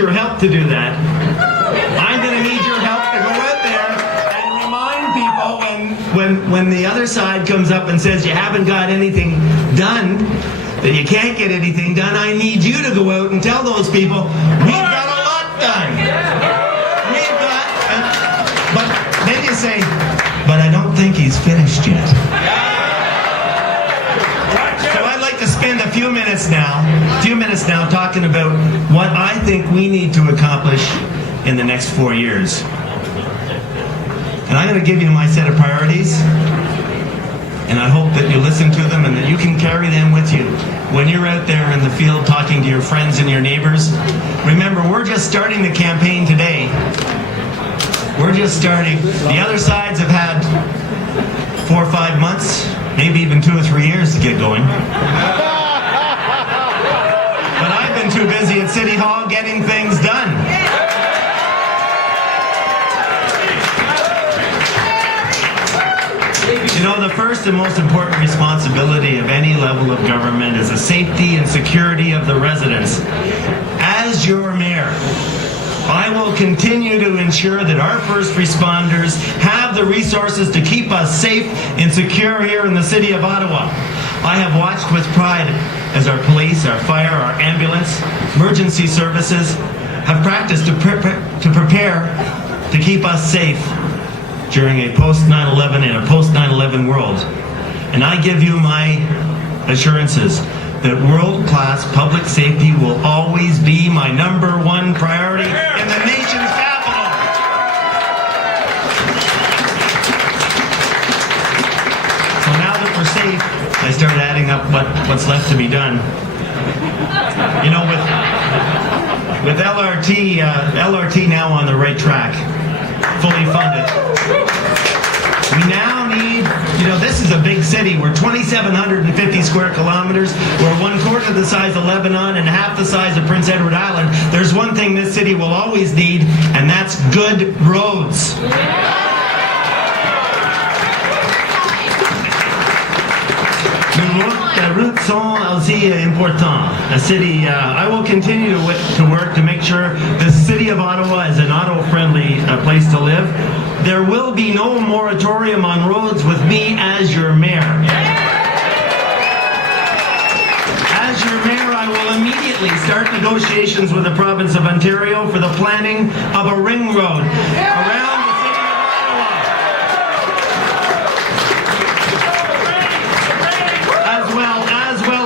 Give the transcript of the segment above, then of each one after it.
your help to do that. I'm going to need your help to go out there and remind people when the other side comes up and says you haven't got anything done, that you can't get anything done. I need you to go out and tell those people we've got a lot done. We've got, but then you say, but I don't think he's finished yet. So I'd like to spend a few minutes now talking about what I think we need to accomplish in the next 4 years. And I'm going to give you my set of priorities, and I hope that you listen to them and that you can carry them with you when you're out there in the field talking to your friends and your neighbors. Remember, we're just starting the campaign today. We're just starting. The other sides have had 4 or 5 months, maybe even 2 or 3 years to get going. But I've been too busy at City Hall getting things done. You know, the first and most important responsibility of any level of government is the safety and security of the residents. As your mayor, I will continue to ensure that our first responders have the resources to keep us safe and secure here in the city of Ottawa. I have watched with pride as our police, our fire, our ambulance, emergency services have practiced to prepare to keep us safe during a post-9/11 and a post-9/11 world. And I give you my assurances that world-class public safety will always be my #1 priority in the nation's capital. So now that we're safe, I start adding up what's left to be done. You know, with LRT now on the right track, fully funded. We now need, you know, this is a big city. We're 2,750 square kilometers. We're 1/4 the size of Lebanon and half the size of Prince Edward Island. There's one thing this city will always need, and that's good roads. Les routes sont aussi importantes. I will continue to work to make sure the city of Ottawa is an auto-friendly place to live. There will be no moratorium on roads with me as your mayor. As your mayor, I will immediately start negotiations with the province of Ontario for the planning of a ring road around the city of Ottawa. As well,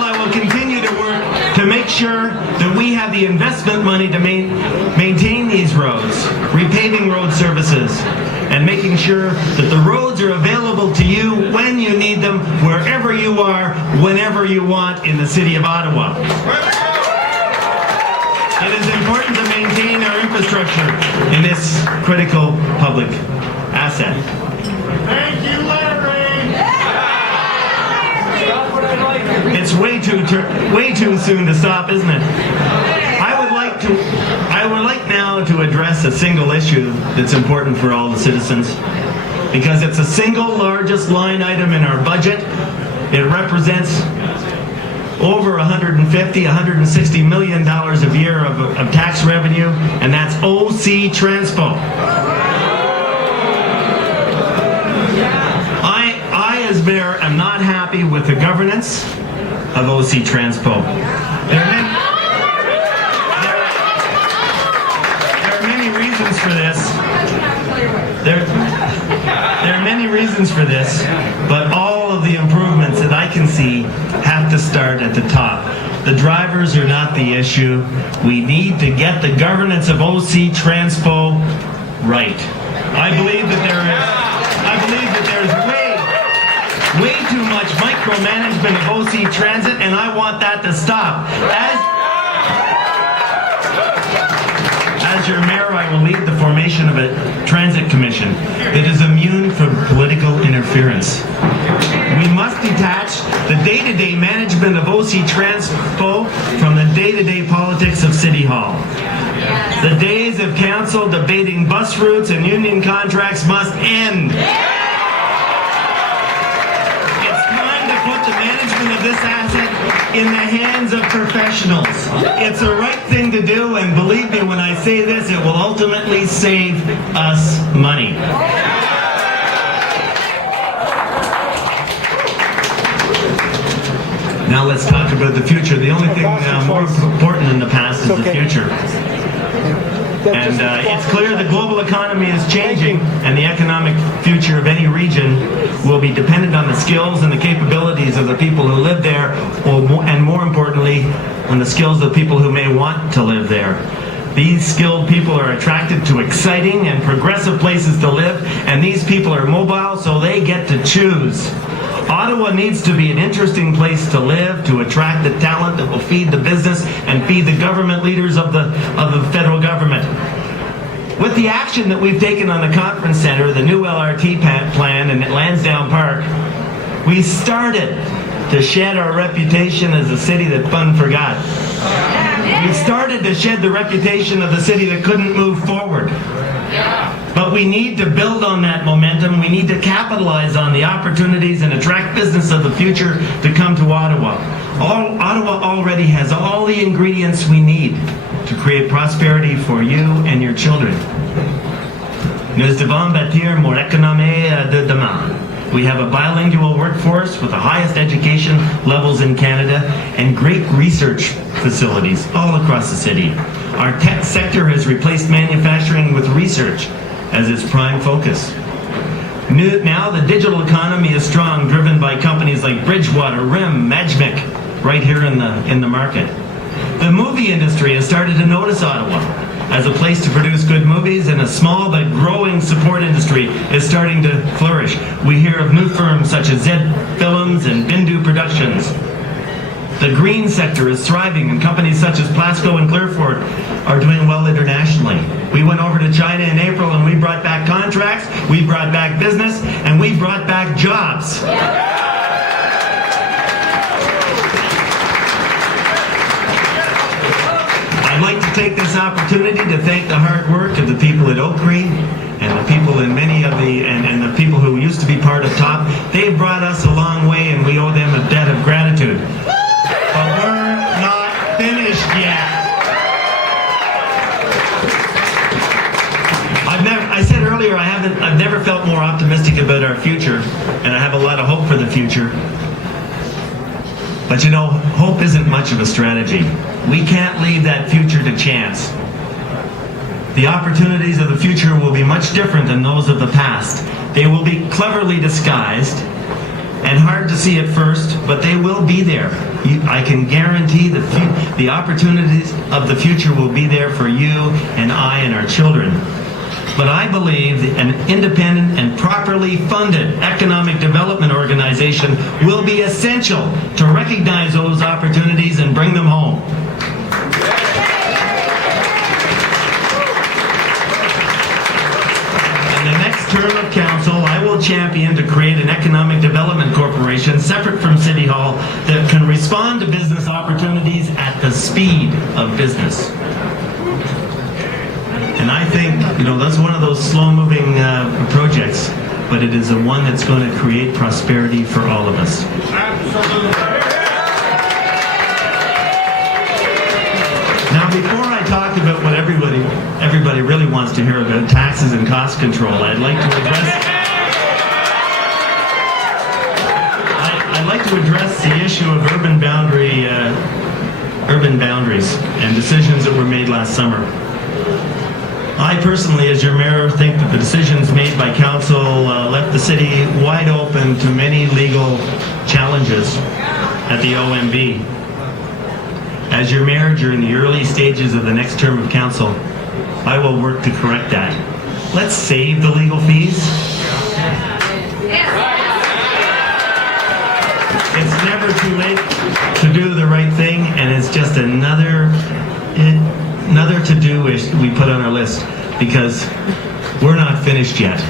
I will continue to work to make sure that we have the investment money to maintain these roads, repaving road services, and making sure that the roads are available to you when you need them, wherever you are, whenever you want in the city of Ottawa. It is important to maintain our infrastructure in this critical public asset. Thank you, Larry! It's way too soon to stop, isn't it? I would like now to address a single issue that's important for all the citizens, because it's the single largest line item in our budget. It represents over $160 million a year of tax revenue, and that's OC Transpo. I as mayor am not happy with the governance of OC Transpo. There are many reasons for this. There are many reasons for this, but all of the improvements that I can see have to start at the top. The drivers are not the issue. We need to get the governance of OC Transpo right. I believe that there's way too much micromanagement of OC Transit, and I want that to stop. As your mayor, I will lead the formation of a transit commission that is immune from political interference. We must detach the day-to-day management of OC Transpo from the day-to-day politics of City Hall. The days of council debating bus routes and union contracts must end. It's time to put the management of this asset in the hands of professionals. It's the right thing to do, and believe me when I say this, it will ultimately save us money. Now let's talk about the future. The only thing more important than the past is the future. And it's clear the global economy is changing, and the economic future of any region will be dependent on the skills and the capabilities of the people who live there, and more importantly, on the skills of the people who may want to live there. These skilled people are attracted to exciting and progressive places to live, and these people are mobile, so they get to choose. Ottawa needs to be an interesting place to live, to attract the talent that will feed the business and feed the government leaders of the federal government. With the action that we've taken on the conference center, the new LRT plan, and at Lansdowne Park, we started to shed our reputation as a city that fun forgot. We started to shed the reputation of the city that couldn't move forward. But we need to build on that momentum. We need to capitalize on the opportunities and attract business of the future to come to Ottawa. Ottawa already has all the ingredients we need to create prosperity for you and your children. Nous devons bâtir mon économie de demain. We have a bilingual workforce with the highest education levels in Canada and great research facilities all across the city. Our tech sector has replaced manufacturing with research as its prime focus. Now the digital economy is strong, driven by companies like Bridgewater, RIM, Magmic, right here in the market. The movie industry has started to notice Ottawa as a place to produce good movies, and a small but growing support industry is starting to flourish. We hear of new firms such as Zed Films and Bindu Productions. The green sector is thriving, and companies such as Plasco and Clearford are doing well internationally. We went over to China in April, and we brought back contracts, we brought back business, and we brought back jobs. I'd like to take this opportunity to thank the hard work of the people at Oaktree and the people in and the people who used to be part of TOP. They've brought us a long way, and we owe them a debt of gratitude. But we're not finished yet. I said earlier, I've never felt more optimistic about our future, and I have a lot of hope for the future. But you know, hope isn't much of a strategy. We can't leave that future to chance. The opportunities of the future will be much different than those of the past. They will be cleverly disguised and hard to see at first, but they will be there. I can guarantee the opportunities of the future will be there for you and I and our children. But I believe that an independent and properly funded economic development organization will be essential to recognize those opportunities and bring them home. In the next term of council, I will champion to create an economic development corporation separate from City Hall that can respond to business opportunities at the speed of business. And I think, that's one of those slow-moving projects, but it is the one that's going to create prosperity for all of us. Now, before I talk about what everybody really wants to hear about, taxes and cost control, I'd like to address the issue of urban boundaries and decisions that were made last summer. I personally, as your mayor, think that the decisions made by council left the city wide open to many legal challenges at the OMB. As your mayor, during the early stages of the next term of council, I will work to correct that. Let's save the legal fees. It's never too late to do the right thing, and it's just another to-do we put on our list, because we're not finished yet.